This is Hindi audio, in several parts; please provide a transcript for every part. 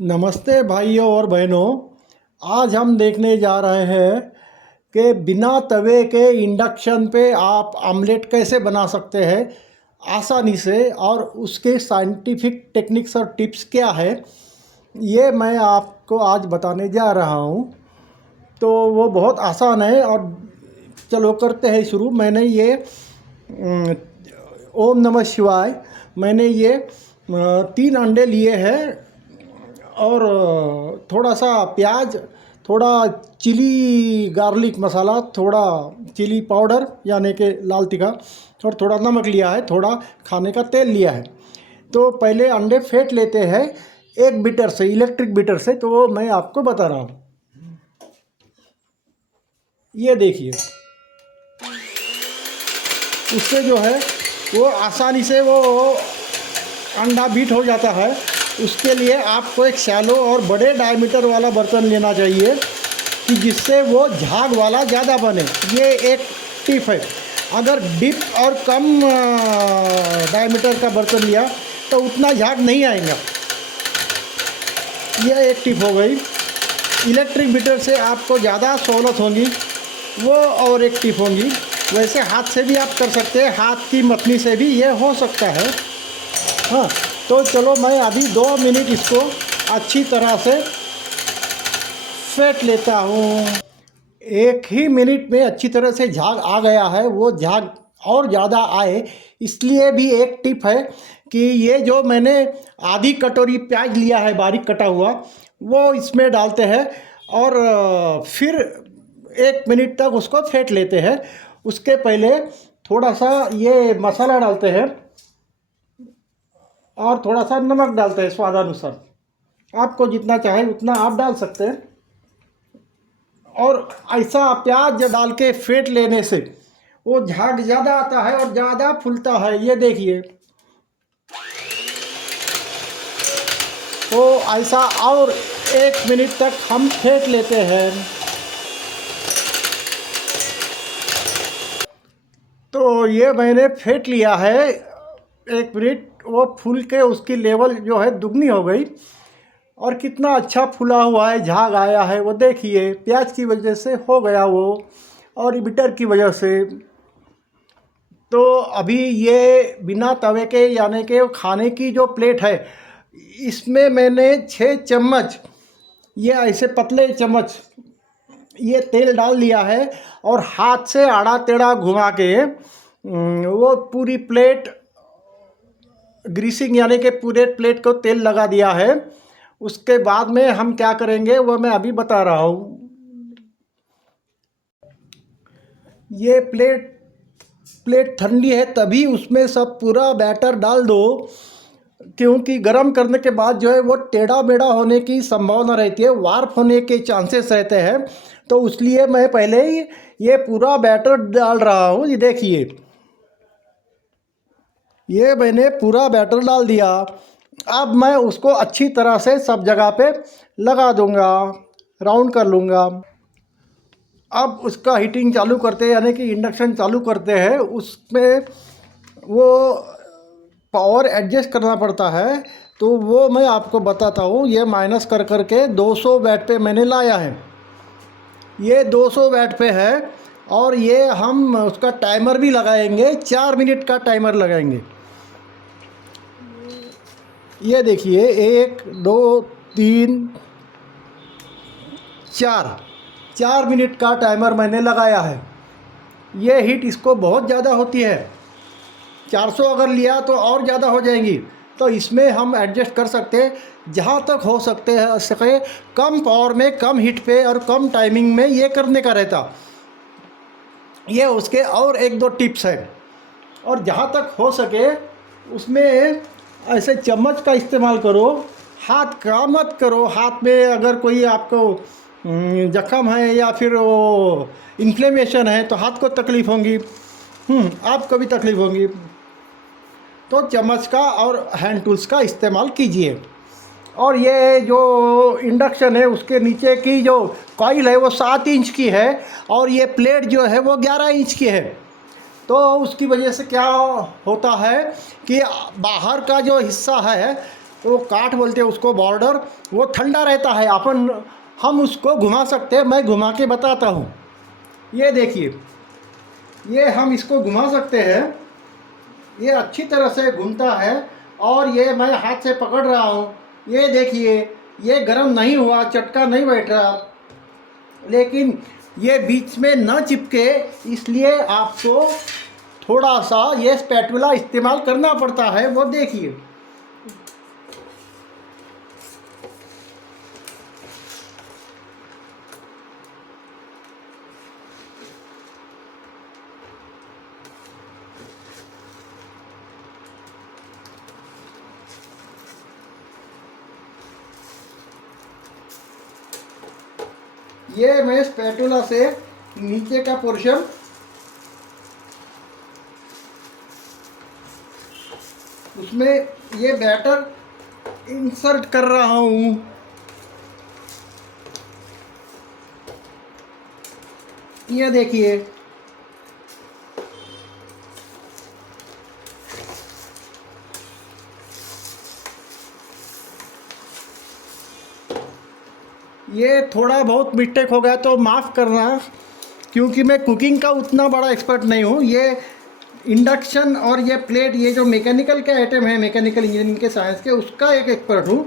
नमस्ते भाइयों और बहनों। आज हम देखने जा रहे हैं कि बिना तवे के इंडक्शन पे आप आमलेट कैसे बना सकते हैं आसानी से, और उसके साइंटिफिक टेक्निक्स और टिप्स क्या है ये मैं आपको आज बताने जा रहा हूँ। तो वो बहुत आसान है और चलो करते हैं शुरू। मैंने ये ओम नमः शिवाय, मैंने ये 3 अंडे लिए हैं और थोड़ा सा प्याज, थोड़ा चिली गार्लिक मसाला, थोड़ा चिली पाउडर यानी कि लाल तीखा, और थोड़ा नमक लिया है, थोड़ा खाने का तेल लिया है। तो पहले अंडे फेंट लेते हैं एक बीटर से, इलेक्ट्रिक बीटर से। तो वो मैं आपको बता रहा हूँ, ये देखिए। उससे जो है वो आसानी से वो अंडा बीट हो जाता है। उसके लिए आपको एक शैलो और बड़े डायमीटर वाला बर्तन लेना चाहिए कि जिससे वो झाग वाला ज़्यादा बने। ये एक टिप है। अगर डीप और कम डायमीटर का बर्तन लिया तो उतना झाग नहीं आएगा। यह एक टिप हो गई। इलेक्ट्रिक बीटर से आपको ज़्यादा सहूलत होगी, वो और एक टिप होगी। वैसे हाथ से भी आप कर सकते हैं, हाथ की मथनी से भी ये हो सकता है। हाँ, तो चलो मैं अभी 2 मिनट इसको अच्छी तरह से फेंट लेता हूँ। 1 ही मिनट में अच्छी तरह से झाग आ गया है। वो झाग और ज़्यादा आए इसलिए भी एक टिप है कि ये जो मैंने आधी कटोरी प्याज लिया है बारीक कटा हुआ, वो इसमें डालते हैं और फिर 1 मिनट तक उसको फेंट लेते हैं। उसके पहले थोड़ा सा ये मसाला डालते हैं और थोड़ा सा नमक डालते हैं स्वादानुसार। आपको जितना चाहे उतना आप डाल सकते हैं। और ऐसा प्याज डाल के फेंट लेने से वो झाग ज़्यादा आता है और ज़्यादा फूलता है। ये देखिए। तो ऐसा और 1 मिनट तक हम फेंट लेते हैं। तो ये मैंने फेंट लिया है 1 मिनट। वो फूल के उसकी लेवल जो है दुगनी हो गई और कितना अच्छा फूला हुआ है, झाग आया है। वो देखिए, प्याज की वजह से हो गया वो, और बिटर की वजह से। तो अभी ये बिना तवे के यानी कि खाने की जो प्लेट है, इसमें मैंने 6 चम्मच, ये ऐसे पतले चम्मच, ये तेल डाल दिया है और हाथ से आड़ा टेढ़ा घुमा के वो पूरी प्लेट ग्रीसिंग यानी कि पूरे प्लेट को तेल लगा दिया है। उसके बाद में हम क्या करेंगे वो मैं अभी बता रहा हूँ। ये प्लेट ठंडी है तभी उसमें सब पूरा बैटर डाल दो, क्योंकि गर्म करने के बाद जो है वो टेढ़ा मेढ़ा होने की संभावना रहती है, वार्प होने के चांसेस रहते हैं। तो इसलिए मैं पहले ही ये पूरा बैटर डाल रहा हूँ। ये देखिए, ये मैंने पूरा बैटर डाल दिया। अब मैं उसको अच्छी तरह से सब जगह पे लगा दूंगा, राउंड कर लूँगा। अब उसका हीटिंग चालू करते हैं यानी कि इंडक्शन चालू करते हैं। उसमें वो पावर एडजस्ट करना पड़ता है, तो वो मैं आपको बताता हूँ। ये माइनस कर करके 200 वाट पे मैंने लाया है। ये 200 वाट पे है और ये हम उसका टाइमर भी लगाएंगे, 4 मिनट का टाइमर लगाएंगे। ये देखिए, 1 2 3 4 मिनट का टाइमर मैंने लगाया है। ये हीट इसको बहुत ज़्यादा होती है, 400 अगर लिया तो और ज़्यादा हो जाएंगी। तो इसमें हम एडजस्ट कर सकते हैं, जहाँ तक हो सके कम पावर में, कम हीट पे और कम टाइमिंग में ये करने का रहता। ये उसके और 1-2 टिप्स हैं। और जहाँ तक हो सके उसमें ऐसे चम्मच का इस्तेमाल करो, हाथ का मत करो। हाथ में अगर कोई आपको जख्म है या फिर वो इन्फ्लेमेशन है तो हाथ को तकलीफ़ होगी, आपको भी तकलीफ़ होगी। तो चम्मच का और हैंड टूल्स का इस्तेमाल कीजिए। और ये जो इंडक्शन है उसके नीचे की जो कॉइल है वो 7 इंच की है और ये प्लेट जो है वो 11 इंच की है। तो उसकी वजह से क्या होता है कि बाहर का जो हिस्सा है वो काठ बोलते हैं उसको, बॉर्डर, वो ठंडा रहता है। हम उसको घुमा सकते हैं, मैं घुमा के बताता हूँ। ये देखिए, ये हम इसको घुमा सकते हैं, ये अच्छी तरह से घूमता है। और ये मैं हाथ से पकड़ रहा हूँ, ये देखिए, ये गर्म नहीं हुआ, चटका नहीं बैठ रहा। लेकिन ये बीच में न चिपके, इसलिए आपको थोड़ा सा ये स्पैटुला इस्तेमाल करना पड़ता है। वो देखिए, ये मैं स्पैटुला से नीचे का पोर्शन उसमें ये बैटर इंसर्ट कर रहा हूँ। ये देखिए, ये थोड़ा बहुत मिस्टेक हो गया तो माफ़ करना, क्योंकि मैं कुकिंग का उतना बड़ा एक्सपर्ट नहीं हूँ। ये इंडक्शन और ये प्लेट, ये जो मैकेनिकल के आइटम है, मैकेनिकल इंजीनियरिंग के साइंस के, उसका एक एक्सपर्ट हूँ।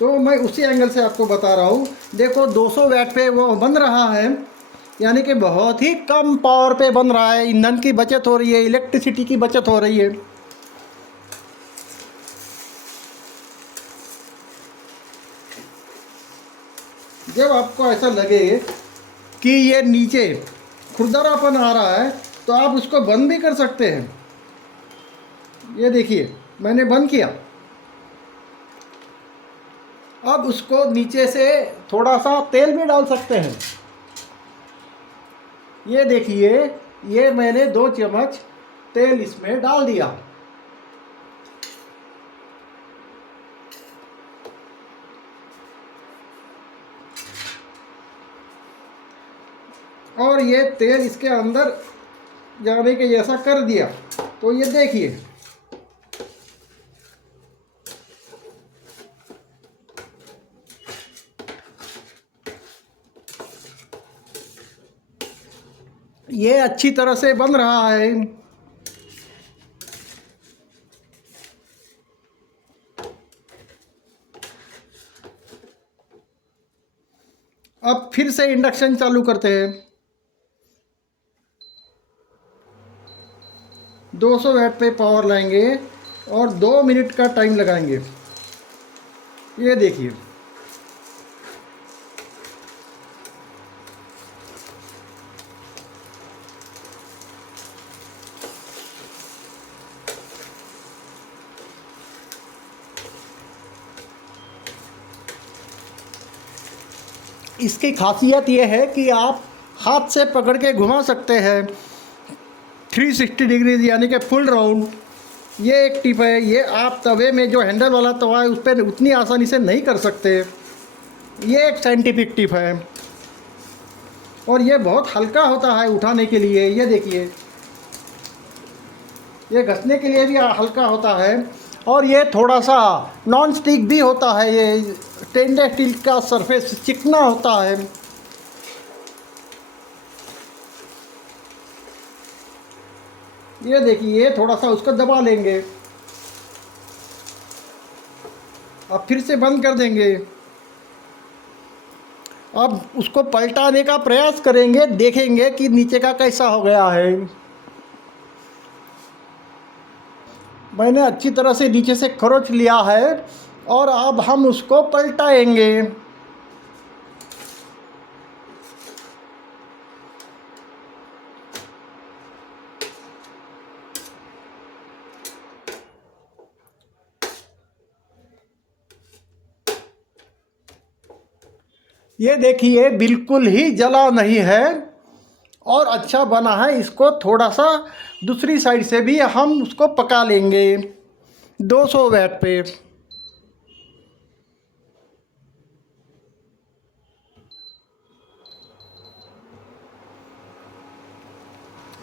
तो मैं उसी एंगल से आपको बता रहा हूँ। देखो 200 वाट पे वो बन रहा है, यानी कि बहुत ही कम पावर पे बन रहा है। ईंधन की बचत हो रही है, इलेक्ट्रिसिटी की बचत हो रही है। जब आपको ऐसा लगे कि ये नीचे खुरदरापन आ रहा है, तो आप उसको बंद भी कर सकते हैं। ये देखिए, मैंने बंद किया। अब उसको नीचे से थोड़ा सा तेल भी डाल सकते हैं। ये देखिए, ये मैंने 2 चम्मच तेल इसमें डाल दिया। और ये तेल इसके अंदर जाने के जैसा कर दिया। तो ये देखिए, ये अच्छी तरह से बन रहा है। अब फिर से इंडक्शन चालू करते हैं। 200 वाट पे पावर लाएंगे और 2 मिनट का टाइम लगाएंगे। ये देखिए, इसकी खासियत ये है कि आप हाथ से पकड़ के घुमा सकते हैं 360 डिग्री, यानी कि फुल राउंड। ये एक टिप है। ये आप तवे में, जो हैंडल वाला तवा है, उस पर उतनी आसानी से नहीं कर सकते। ये एक साइंटिफिक टिप है। और ये बहुत हल्का होता है उठाने के लिए। ये देखिए, ये घसने के लिए भी हल्का होता है। और ये थोड़ा सा नॉन स्टिक भी होता है। ये स्टेनलेस स्टील का सरफेस चिकना होता है। ये देखिए, थोड़ा सा उसको दबा लेंगे, अब फिर से बंद कर देंगे। अब उसको पलटाने का प्रयास करेंगे, देखेंगे कि नीचे का कैसा हो गया है। मैंने अच्छी तरह से नीचे से खरोच लिया है और अब हम उसको पलटाएंगे। ये देखिए, बिल्कुल ही जला नहीं है और अच्छा बना है। इसको थोड़ा सा दूसरी साइड से भी हम उसको पका लेंगे 200 वाट पे।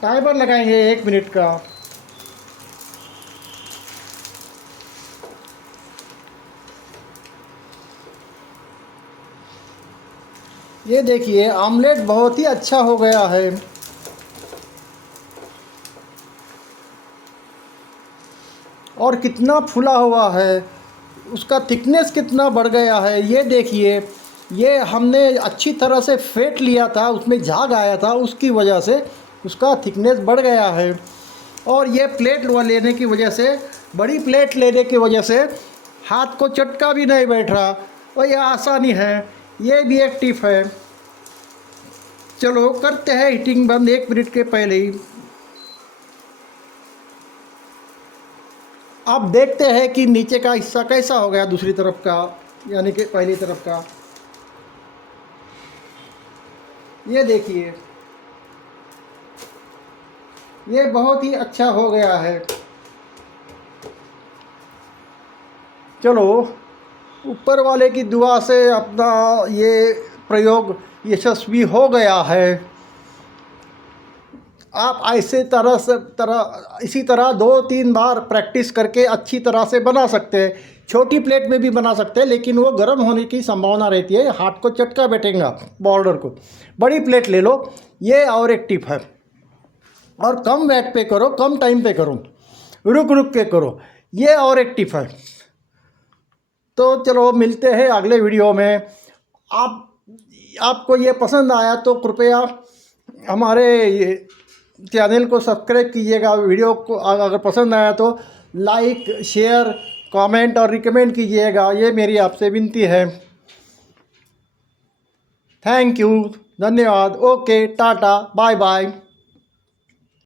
टाइमर लगाएंगे 1 मिनट का। ये देखिए ऑमलेट बहुत ही अच्छा हो गया है। और कितना फूला हुआ है, उसका थिकनेस कितना बढ़ गया है। ये देखिए, ये हमने अच्छी तरह से फेंट लिया था, उसमें झाग आया था, उसकी वजह से उसका थिकनेस बढ़ गया है। और ये प्लेट लेने की वजह से, बड़ी प्लेट लेने की वजह से हाथ को चटका भी नहीं बैठ रहा, और यह आसानी है। ये भी एक टिप है। चलो करते हैं हीटिंग बंद 1 मिनट के पहले ही। अब देखते हैं कि नीचे का हिस्सा कैसा हो गया, दूसरी तरफ का, यानी कि पहली तरफ का। ये देखिए, ये बहुत ही अच्छा हो गया है। चलो ऊपर वाले की दुआ से अपना ये प्रयोग यशस्वी हो गया है। आप ऐसे इसी तरह 2-3 बार प्रैक्टिस करके अच्छी तरह से बना सकते हैं। छोटी प्लेट में भी बना सकते हैं, लेकिन वो गर्म होने की संभावना रहती है, हाथ को चटका बैठेगा बॉर्डर को। बड़ी प्लेट ले लो, ये और एक टिप है। और कम वेट पे करो, कम टाइम पे करो, रुक रुक के करो, ये और एक टिप है। तो चलो मिलते हैं अगले वीडियो में। आप आपको ये पसंद आया तो कृपया हमारे चैनल को सब्सक्राइब कीजिएगा। वीडियो को अगर पसंद आया तो लाइक, शेयर, कमेंट और रिकमेंड कीजिएगा। ये मेरी आपसे विनती है। थैंक यू, धन्यवाद। Okay, tata, bye bye.